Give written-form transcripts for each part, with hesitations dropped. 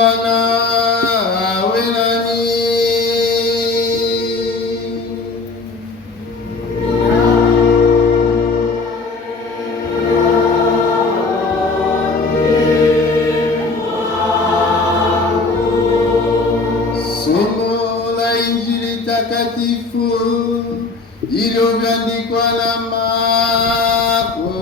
Bwana awe nanyi. Somo la Injili takatifu ilivyoandikwa na Marko.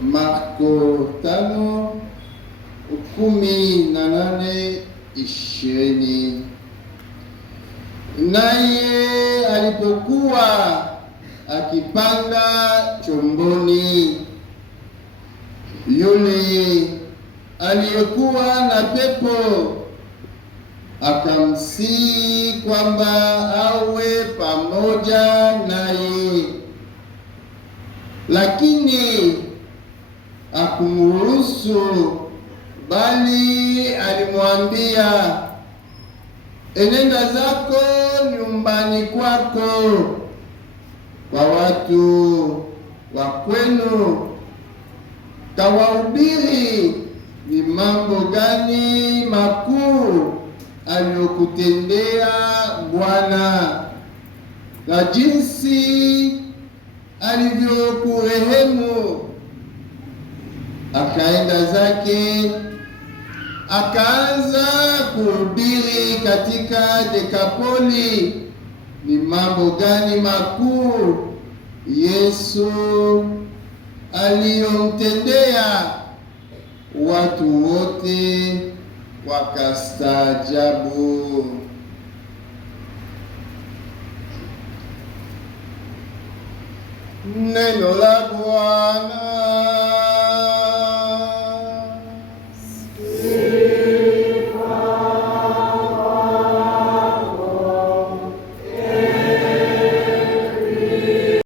Marko 5:18-20. Naye alipokuwa akipanda chomboni, yule aliyekuwa na pepo akamsihi kwamba awe pamoja naye, lakini hakumruhusu, bali alimwambia, enenda zako nyumbani kwako, kwa watu wa kwenu, kawahubiri ni mambo gani makuu aliyokutendea Bwana, na jinsi alivyokurehemu. Akaenda zake akaanza kuhubiri katika Dekapoli ni mambo gani makuu Yesu aliyomtendea. Watu wote wakastaajabu. Neno la Bwana.